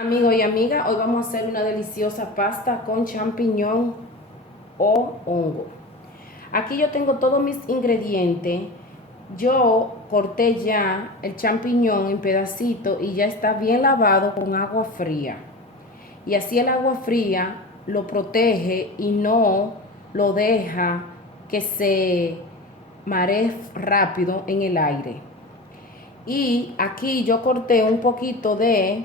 Amigos y amigas, hoy vamos a hacer una deliciosa pasta con champiñón o hongo. Aquí yo tengo todos mis ingredientes. Yo corté ya el champiñón en pedacitos y ya está bien lavado con agua fría. Y así el agua fría lo protege y no lo deja que se maree rápido en el aire. Y aquí yo corté un poquito de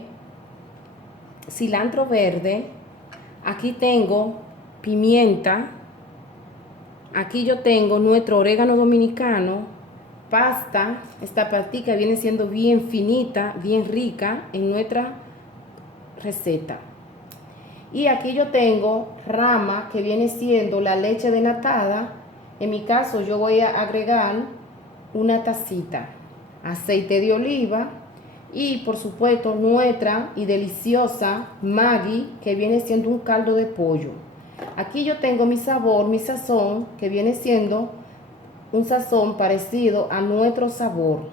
cilantro verde, aquí tengo pimienta, aquí yo tengo nuestro orégano dominicano, pasta, esta pastica viene siendo bien finita, bien rica en nuestra receta. Y aquí yo tengo rama que viene siendo la leche desnatada. En mi caso yo voy a agregar una tacita, aceite de oliva y por supuesto nuestra y deliciosa Maggi, que viene siendo un caldo de pollo. Aquí yo tengo mi sabor, mi sazón, que viene siendo un sazón parecido a nuestro sabor.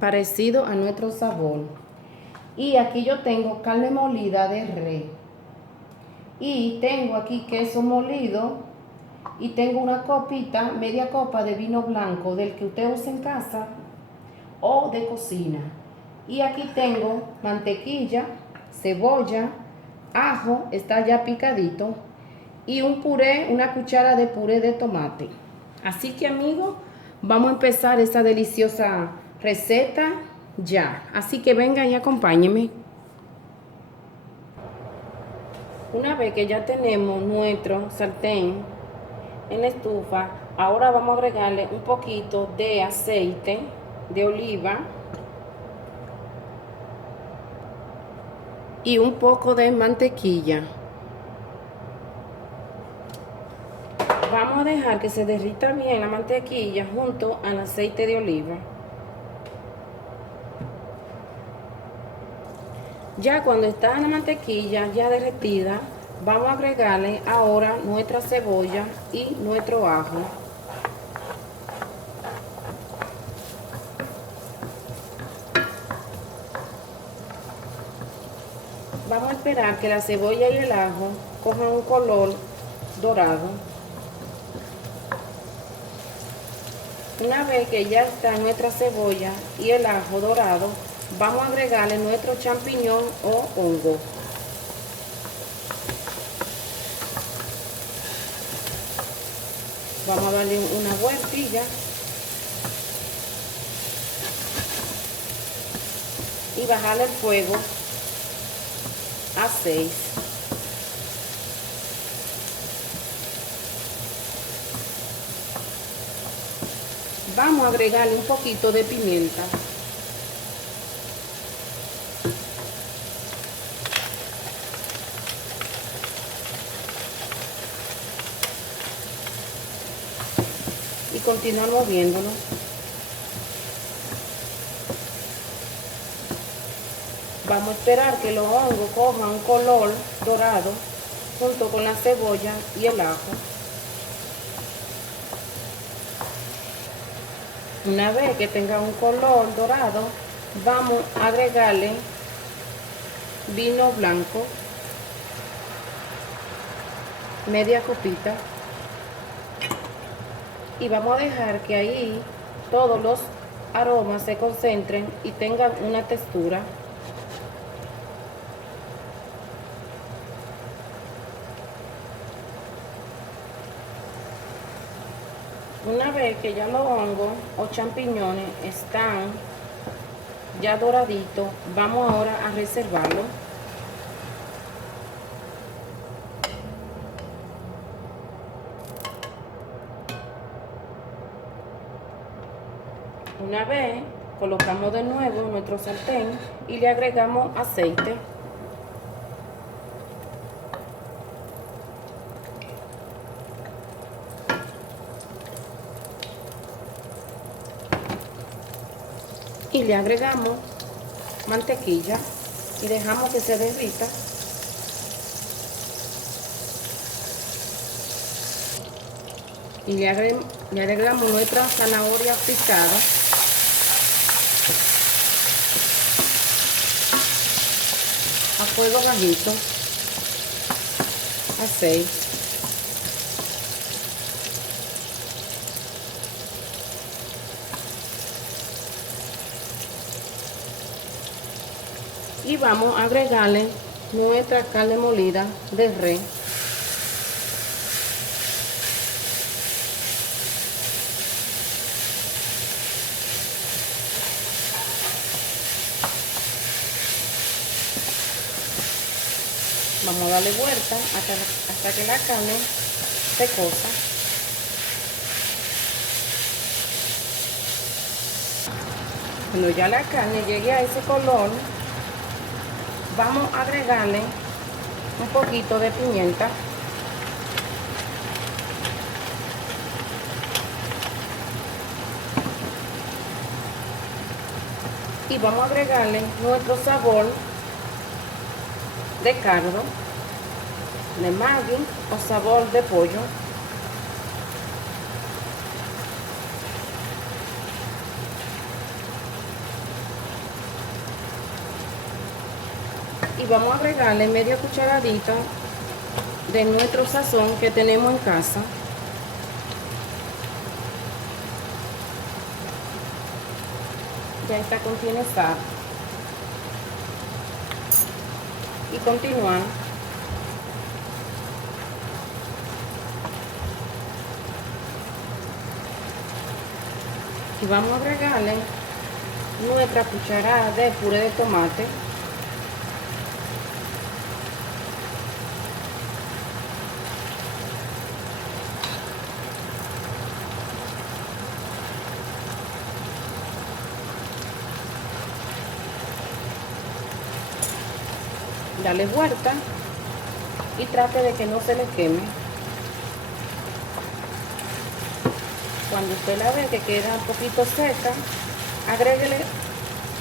Parecido a nuestro sabor. Y aquí yo tengo carne molida de res. Y tengo aquí queso molido. Y tengo una copita, media copa de vino blanco, del que usted use en casa o de cocina. Y aquí tengo mantequilla, cebolla, ajo, está ya picadito, y un puré, una cuchara de puré de tomate. Así que amigos, vamos a empezar esta deliciosa receta ya. Así que vengan y acompáñenme. Una vez que ya tenemos nuestro sartén en la estufa, ahora vamos a agregarle un poquito de aceite de oliva y un poco de mantequilla. Vamos a dejar que se derrita bien la mantequilla junto al aceite de oliva. Ya cuando está la mantequilla ya derretida, vamos a agregarle ahora nuestra cebolla y nuestro ajo. Vamos a esperar que la cebolla y el ajo cojan un color dorado. Una vez que ya está nuestra cebolla y el ajo dorado, vamos a agregarle nuestro champiñón o hongo. Vamos a darle una vueltilla y bajarle el fuego a 6. Vamos a agregarle un poquito de pimienta. Y continuar moviéndolo. Vamos a esperar que los hongos cojan un color dorado junto con la cebolla y el ajo. Una vez que tenga un color dorado, vamos a agregarle vino blanco, media copita, y vamos a dejar que ahí todos los aromas se concentren y tengan una textura. Una vez que ya los hongos o champiñones están ya doraditos, vamos ahora a reservarlo. Una vez colocamos de nuevo nuestro sartén y le agregamos aceite. Y le agregamos mantequilla y dejamos que se derrita. Y le agregamos nuestra zanahoria picada. a fuego bajito, a 6. Y vamos a agregarle nuestra carne molida de res. Vamos a darle vuelta hasta que la carne se cosa. Cuando ya la carne llegue a ese color, vamos a agregarle un poquito de pimienta. Y vamos a agregarle nuestro sabor de cardo, de Maggi o sabor de pollo. Y vamos a agregarle media cucharadita de nuestro sazón que tenemos en casa. Ya esta contiene sal. Y continuar. Y vamos a agregarle nuestra cucharada de puré de tomate. Dale vuelta y trate de que no se le queme. Cuando usted la ve que queda un poquito seca, agréguele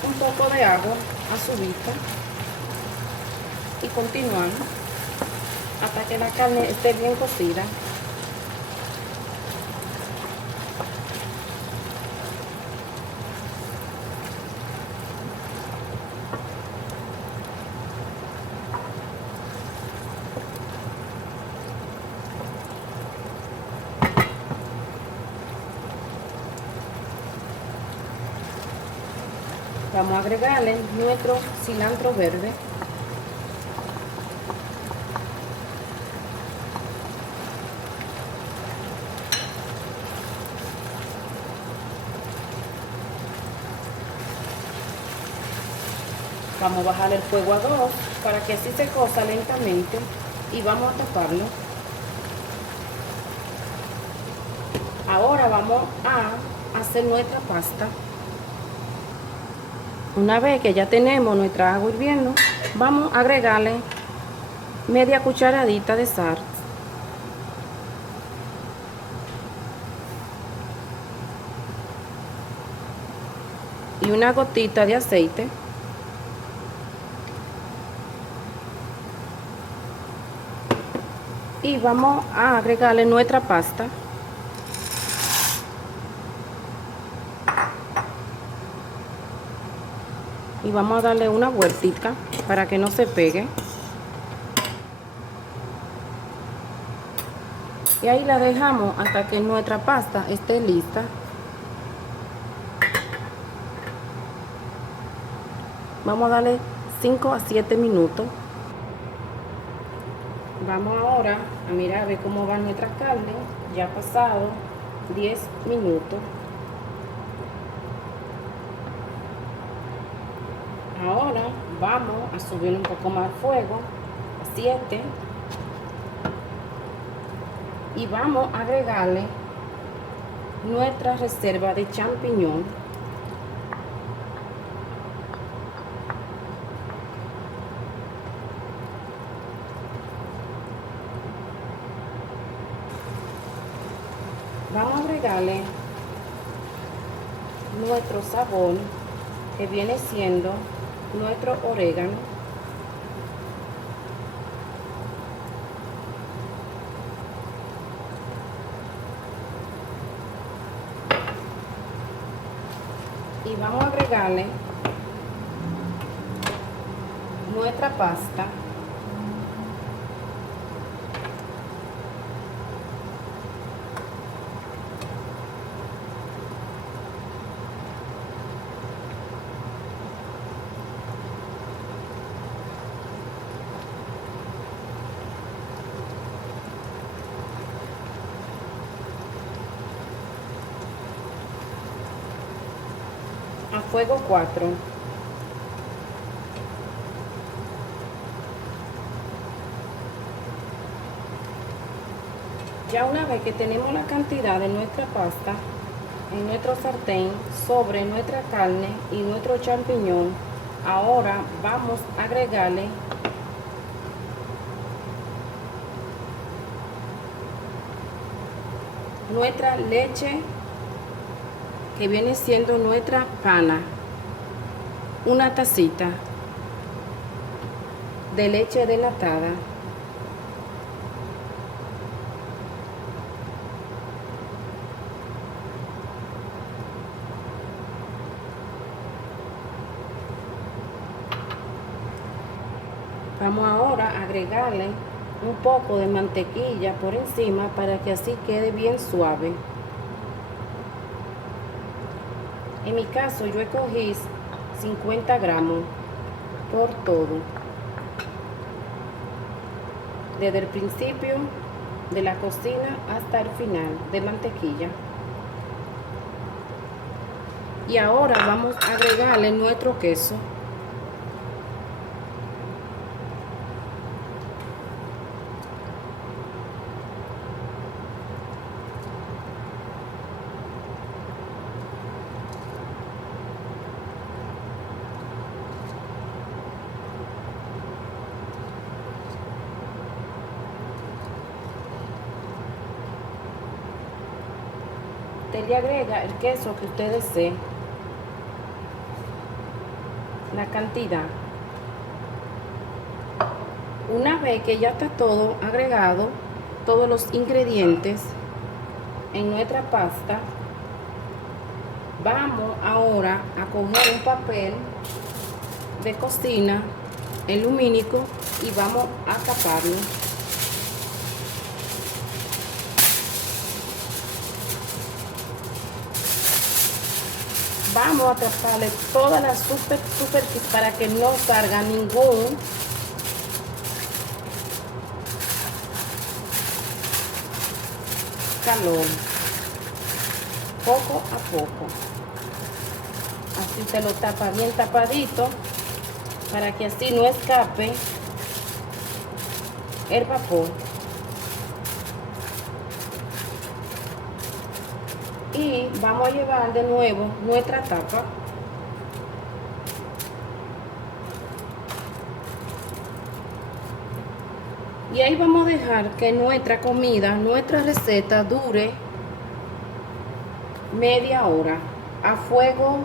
un poco de agua a su vista y continuar hasta que la carne esté bien cocida. Vamos a agregarle nuestro cilantro verde. Vamos a bajar el fuego a 2 para que así se cosa lentamente y vamos a taparlo. Ahora vamos a hacer nuestra pasta. Una vez que ya tenemos nuestra agua hirviendo, vamos a agregarle media cucharadita de sal. Y una gotita de aceite. Y vamos a agregarle nuestra pasta. Y vamos a darle una vueltita para que no se pegue. Y ahí la dejamos hasta que nuestra pasta esté lista. Vamos a darle 5 a 7 minutos. Vamos ahora a mirar a ver cómo va nuestra carne. Ya ha pasado 10 minutos. Ahora vamos a subir un poco más el fuego a 7 y vamos a agregarle nuestra reserva de champiñón. Vamos a agregarle nuestro sabor, que viene siendo nuestro orégano. Y vamos a agregarle nuestra pasta. A fuego 4. Ya una vez que tenemos la cantidad de nuestra pasta en nuestro sartén sobre nuestra carne y nuestro champiñón, ahora vamos a agregarle nuestra leche, que viene siendo nuestra pana, una tacita de leche desnatada. Vamos ahora a agregarle un poco de mantequilla por encima para que así quede bien suave. En mi caso yo escogí 50 gramos por todo, desde el principio de la cocina hasta el final, de mantequilla. Y ahora vamos a agregarle nuestro queso. Usted le agrega el queso que usted desee, la cantidad. Una vez que ya está todo agregado, todos los ingredientes en nuestra pasta, vamos ahora a coger un papel de cocina, el lumínico, y vamos a taparlo. Vamos a taparle toda la superficie para que no salga ningún calor, poco a poco. Así te lo tapa bien tapadito para que así no escape el vapor. Y vamos a llevar de nuevo nuestra tapa. Y ahí vamos a dejar que nuestra comida, nuestra receta dure media hora a fuego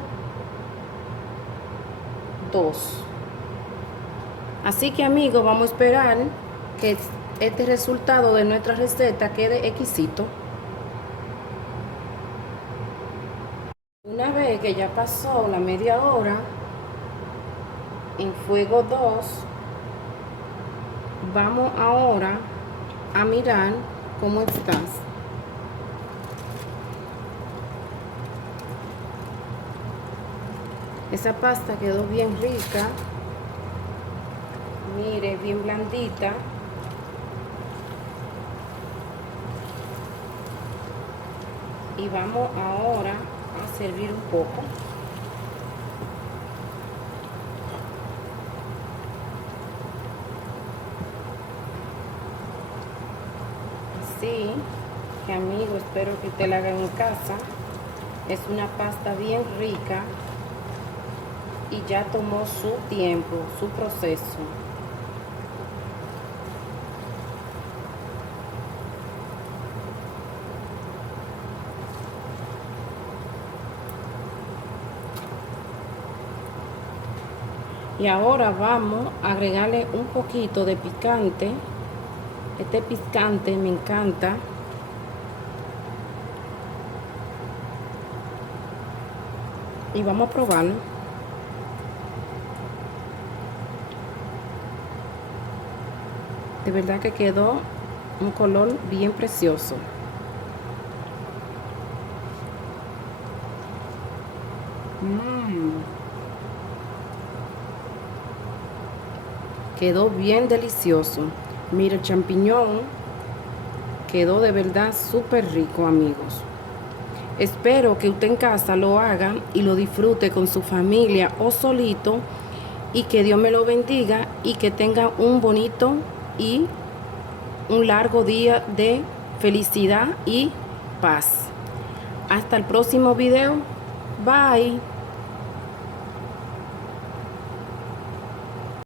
2. Así que amigos, vamos a esperar que este resultado de nuestra receta quede exquisito. Una vez que ya pasó la media hora, en fuego 2, vamos ahora a mirar cómo estás. Esa pasta quedó bien rica. Mire, bien blandita. Y vamos ahora a servir un poco. Así que amigos, espero que usted la haga en casa. Es una pasta bien rica y ya tomó su tiempo, su proceso. Y ahora vamos a agregarle un poquito de picante. Este picante me encanta. Y vamos a probarlo. De verdad que quedó un color bien precioso. Quedó bien delicioso. Mira, el champiñón quedó de verdad súper rico, amigos. Espero que usted en casa lo haga y lo disfrute con su familia o solito, y que Dios me lo bendiga y que tenga un bonito y un largo día de felicidad y paz. Hasta el próximo video. Bye.